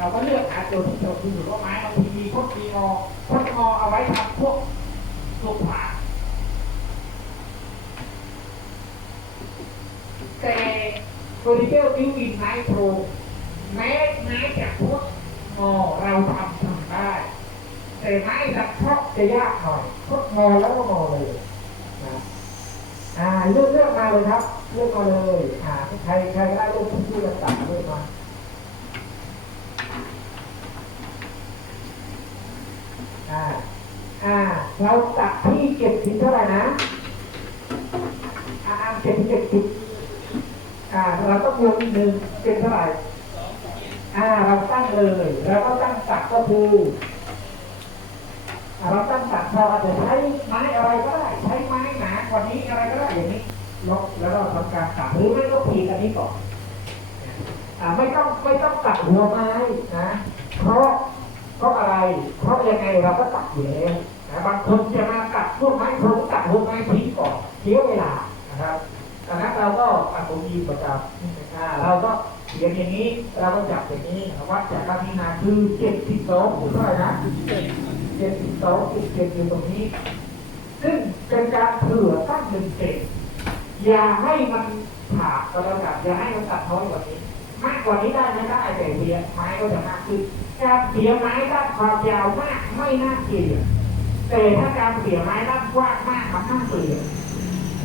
เราก็เลือกหาตัวที่เราคือว่าไม้บางทีมีพดมีงอพดงอเอาไว้ทำพวกลูกผาแต่โพลิเจอร์บิวอินไนโตรแม้ไม้จากพวกงอเราทำทำได้ แต่ไม้สักเพาะจะยากหน่อยพวกงอแล้วก็งอเลยนะอ่าเลือกเลือกมาเลยครับ เลือกมาเลยอ่าใครใครได้รูปที่จะตัดเลือกมา อ่าอ่าเราตัดที่เก็บสินเท่าไหร่นะอ่าเก็บเก็บสินอ่าเราต้องลงหนึ่งเป็นเท่าไหร่อ่าเราตั้งเลยเราก็ตั้งตัดก็คืออ่าเราตั้งตัดเราอาจจะใช้ไม้อะไรก็ได้ใช้ไม้หนากว่านี้อะไรก็ได้อย่างนี้ลบแล้วเราทำการตัดหรือไม่ก็พีอันนี้ก่อนอ่าไม่ต้องไม่ต้องตัดหัวไม้นะเพราะ เพราะอะไร เพราะยังไงเราก็ตัดอยู่แล้วนะบางคนจะมาตัดพวกไม้โครงตัดหัวไม้ทิ้งก่อนเสียเวลานะครับดังนั้นเราก็อะผมยีประจำอ่าเราก็เขียนอย่างนี้เราก็จับอย่างนี้วัดจากการพิจารณาคือเจ็ดสิบสองหรือเท่าไหร่นะเจ็ดสิบสองจุดเจ็ดอยู่ตรงนี้ ซึ่งเป็นการเผื่อตั้งหนึ่งเศษอย่าให้มันขาดก็แล้วกันอย่าให้มันตัดน้อยกว่านี้ มากกว่านี้ได้ไม่ได้แต่เสียไม้ก็จะมากขึ้นการเสียไม้ด้านความยาวมากไม่น่าเกลียดแต่ถ้าการเสียไม้ด้านกว้างมากมันน่าเกลียด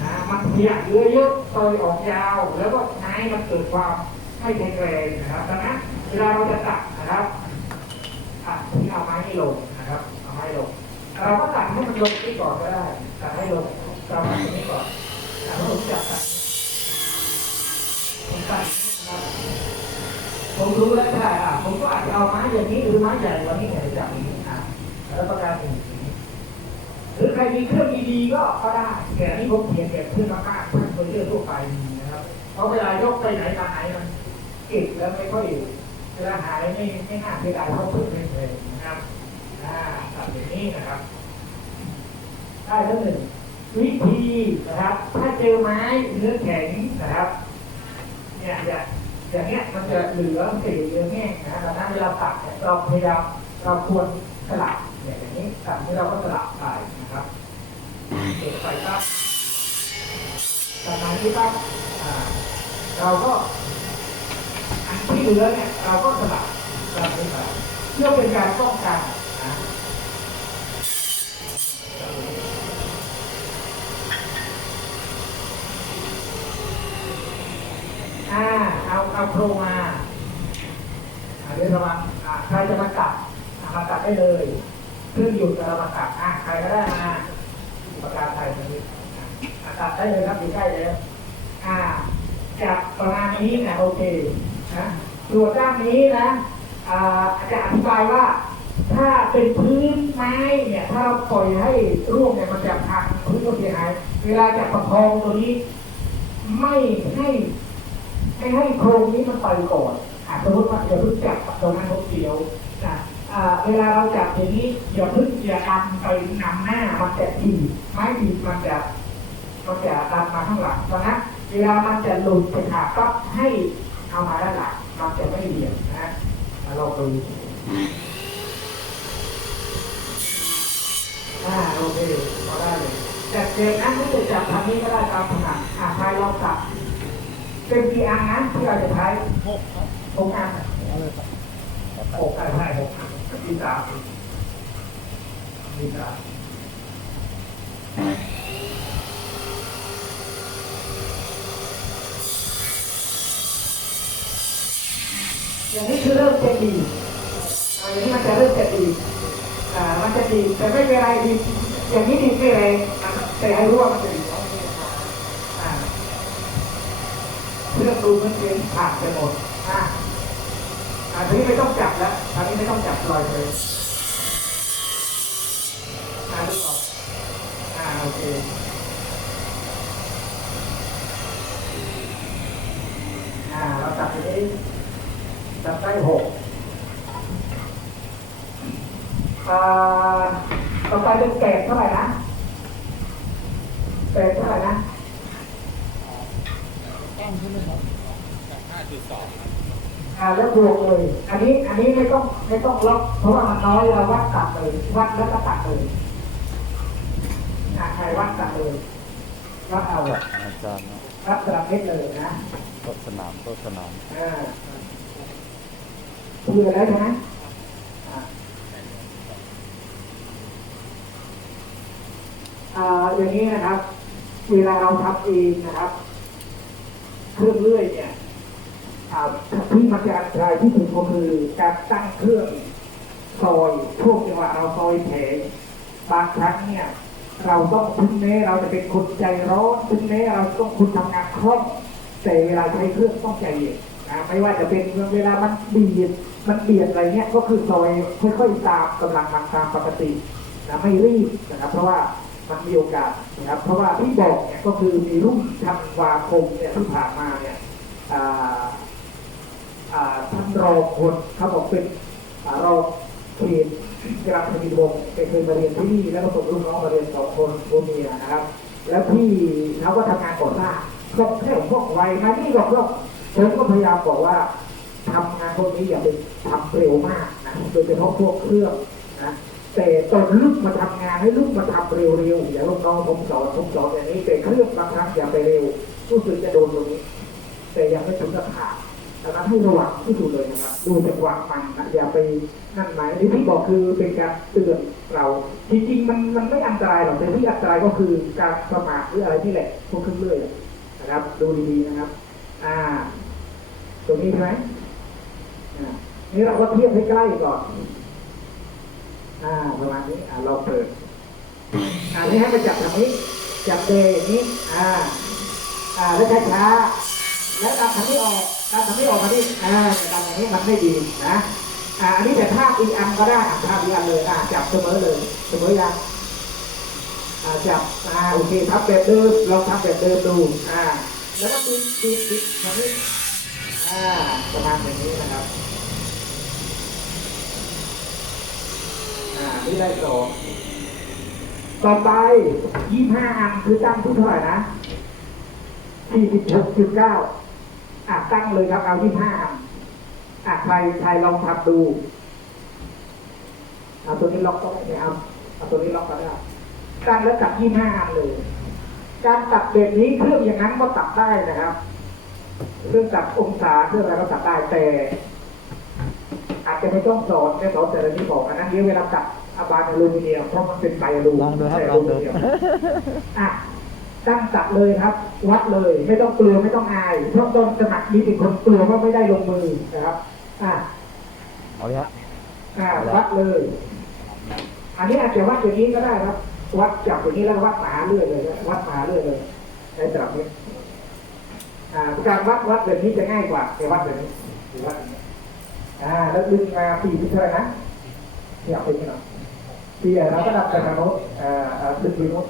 นะมันเสียเยอะๆโตยออกยาว แล้วก็ไม้มันเกิดความไม่แข็งแรงนะครับดังนั้นเวลาเราจะตัดนะครับอะที่เอาไม้ให้ลงนะครับเอาไม้ลงเราก็ตัดให้มันลงที่ก่อนก็ได้ตัดให้ลงประมาณนี้ก่อนตัดให้ผมจับตัดผมตัด ผมรู้แล้วใช่อะผมก็อาจจะเอาไม้อย่างนี้หรือไม้ใหญ่กว่านี้เนี่ยจากนี้อะแล้วประการหนึ่งหรือใครมีเครื่องดีๆก็ก็ได้แต่นี้ผมเขียนแบบเครื่องมากๆเพื่อนเพื่อนทั่วไปนะครับเพราะเวลายกไปไหนมาไหนมันเก็บแล้วไม่ค่อยเวลาหายไม่ไม่น่าเสียดายเพราเพิ่งเป็นเลยนะครับอ่าตัดอย่างนี้นะครับ ได้แล้วหนึ่งวิธีนะครับ ถ้าเจอไม้เนื้อแข็งนะครับ เนี่ยอย่า อย่างเงี้ยมันจะเหลือเศษเหลือแง่งนะดังนั้นเวลาตัดเนี่ยเราพยายามเราควรสลับเนี่ยอย่างนี้ตัดที่เราก็สลับไปนะครับเก็บไปครับจากนั้นที่ครับอ่าเราก็อันที่เหลือเนี่ยเราก็สลับสลับไปเพื่อเป็นการป้องกันนะ อ่าเอาเอา โครงมาอ่าเดี๋ยวระวังอ่าใครจะมาตัดอ่ามาตัดได้เลยเครื่องหยุดเรามาตัดใครก็ได้มาประกาศไทยตรงนี้อ่าตัดได้เลยครับอยู่ใกล้แล้วจับประมาณนี้นะโอเคนะส่วนด้านนี้นะอ่าจะอธิบายว่าถ้าเป็นพื้นไม้เนี่ยถ้าเราปล่อยให้ร่วงเนี่ยมันจะพังพื้นก็เสียหายเวลาจะประคองตัวนี้ ไม่ให้ ไม่ให้โครงนี้มันไปก่อนอะสมมติว่าอย่าเพิ่งจับตรงนั้นคนเดียวนะเวลาเราจับอย่างนี้อย่าพิ่งอย่าดันไปนำหน้ามันจะดีบไม้ดีบมันจะมันจะดันมาข้างหลังดังนั้นเวลามันจะหลุดจะขาดก็ให้เอามาด้านหลังมันจะไม่เหลี่ยมนะมาลองดูอ่าโอเคพอได้เลยแต่เด็กนั้นไม่จะจับทางนี้ก็ได้ตามถนัดอ่าใครลองจับ เป็นกี่อันนะที่เราจะใช้หกหกอันหกอันใช่หกอันมีสามมีสามอย่างนี้คือเริ่มจะดีอย่างนี้มันจะเริ่มจะดีอ่ามันจะดีแต่ไม่เป็นไรดีอย่างนี้ดีไม่แรงอะแต่ให้รู้ว่ามันจะดีอ่า เรื่องดูมันเป็นผ่านไปหมดอะอันนี้ไม่ต้องจับแล้วอันนี้ไม่ต้องจับลอยเลยอ่าดูออกอ่าโอเคอ่าเราจับตรงนี้จับได้หกอ่าต่อไปเป็นแปดเท่าไหร่นะแปดเท่าไหร่นะ ตั้งใช่ไหมครับจากห้าจุดสองครับฮอ่าแล้วบวกเลย อันนี้อันนี้ไม่ต้องไม่ต้องล็อกเพราะว่ามันน้อยเราวัดตัดเลยวัดแล้วก็ตัดเลยอ่าใครวัดตัดเลยวัดเอาอาจารย์นะวัดสลับเม็ดเลยนะโต๊ะสนามโต๊ะสนามอ่าคุยกันแล้วใช่ไหมอ่าอ่าอย่างนี้นะครับ เวลาเราทำเองนะครับ เครื่องเลื่อยเนี่ยอ่าที่มันจะอันตรายที่สุดก็คือการตั้งเครื่องซอยช่วงจังหวะเราซอยแผงบางครั้งเนี่ย เราต้องถึงแม้เราจะเป็นคนใจร้อนถึงแม้เราต้องคุณทำงานคล่องแต่เวลาใช้เครื่องต้องใจเย็นนะไม่ว่าจะเป็นเวลามันเบียดมันเบียดอะไรเงี้ยก็คือซอยค่อยๆตามกำลังมันตามปกตินะไม่รีบนะครับเพราะว่า มันมีโอกาสนะครับ เพราะว่าที่บอกเนี่ยก็คือมีรุ่นธันวาคมเนี่ยที่ผ่านมาเนี่ยอ่าอ่าท่านรองคนเขาบอกเป็นอ่ารองเขตกลางพนิวงไปเคยมาเรียนที่นี่แล้วก็ส่งลูกน้องมาเรียนสองคนโบเมียนะครับ แล้วพี่เขาก็ทำงานก่อสร้างก็แค่พวกไวมานี่ก็ก็ผมก็พยายามบอกว่าทำงานพวกนี้อย่าไปทำเร็วมากนะโดยเฉพาะพวกเครื่องนะ แต่ตอนลูกมาทำงานให้ลูกมาทำเร็วๆอย่าลูกน้องผมสอนผมสอนอย่างนี้แต่เครื่องบางครั้งอย่าไปเร็วรู้สึกจะโดนตรงนี้ แต่ยังไม่ถึงกับขาดดังนั้นให้ระวังที่สุดเลยนะครับดูจังหวะมันนะอย่าไปนั่นหมายที่ที่บอกคือเป็นการเตือนเราจริงๆมันมันไม่อันตรายหรอกแต่ที่อันตรายก็คือการประมาทหรืออะไรที่แหละพวกเครื่องเลื่อยนะครับ ดูดีๆนะครับ อ่า ตรงนี้ใช่ไหมอ่านี่เราก็เทียบให้ใกล้ก่อน อ่าประมาณนี้อ่าเราเปิดอ่านี่ให้ไปจับทางนี้ จับเดย์อย่างนี้อ่าอ่าแล้วช้าๆแล้วดันทางนี้ออกดันทางนี้ออกมาดิอ่าดันอย่างนี้มันไม่ดีนะอ่าอันนี้แต่ท่าอีกอันก็ได้อะท่าอีกอันเลยอ่าจับเสมอเลยเสมอยังอ่าจับอ่าโอเคทำแบบเดิมลองทำแบบเดิมดูอ่าแล้วก็ดึงดึงดึงทางนี้อ่าประมาณอย่างนี้นะครับ อ่า นี่ได้สองต่อไปยี่ห้าอันคือตั้งที่เท่าไหร่นะสี่สิบหกจุดเก้าอะตั้งเลยครับเอาที่ห้าอันอะใครใครลองทำดูเอาตัวนี้ล็อกก็ได้เอาเอาตัวนี้ล็อกก็ได้ตั้งแล้วตัดที่ห้าอันเลย การตัดแบบนี้เครื่องอย่างนั้นก็ตัดได้นะครับเครื่องตัดองศาเครื่องอะไรก็ตัดได้แต่ อาจจะไม่ต้องสอนแค่สอนแต่ละนี้บอกอันนั้นเดี๋ยวเวลาตัด บานอลูมิเนียมเพราะมันเป็นไบอลูลองดูครับไม่ลองดูลูมิเนียมอะตั้งตัดเลยครับ วัดเลยไม่ต้องกลัวไม่ต้องอายเพราะตอนสมัครมีเป็นคนกลัวว่าไม่ได้ลงมือนะครับ อะเอาเลยฮะอะวัดเลย อันนี้อาจจะวัดอย่างนี้ก็ได้ครับ วัดจับอย่างนี้แล้ววัดหมาเรื่อยเลยนะวัดหมาเรื่อยเลยในสลับนี้อ่าการวัดวัดแบบนี้จะง่ายกว่าแต่วัดแบบนี้หรือวัดอย่างนี้อ่า แล้วดึงมาสี่ที่เท่าไหร่นะอยากเป็นยังไงสี่อะเราก็ดับจากทางโน้นอ่าอ่าดึ งไปโน้น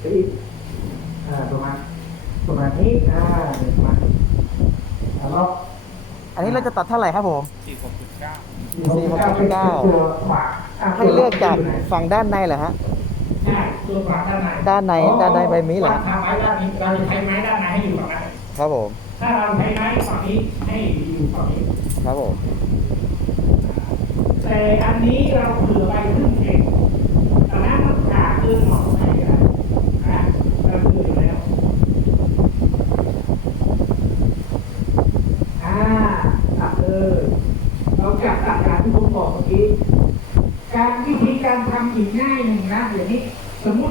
ไปอีกอ่าประมาณประมาณนี้อ่าเนี่ยประมาณนี้แล้วก็อันนี้เราจะตัดเท่าไหร่ครับผมสี่หกจุดเก้า46.9ตัวขวาะให้เลือกจากฝั่งด้านในเหรอฮะใช่ตัวขวาด้านในด้านในด้านในใบมีดเหรอวัดทางไม้ด้านนี้เราจะใช้ไม้ด้านในให้อยู่ฝั่งนั้นครับผม ถ้าเราใช้ไม้ฝั่งนี้ให้อยู่ฝั่งนี้ ครับผมแต่อันนี้เราเผื่อไปครึ่งเซน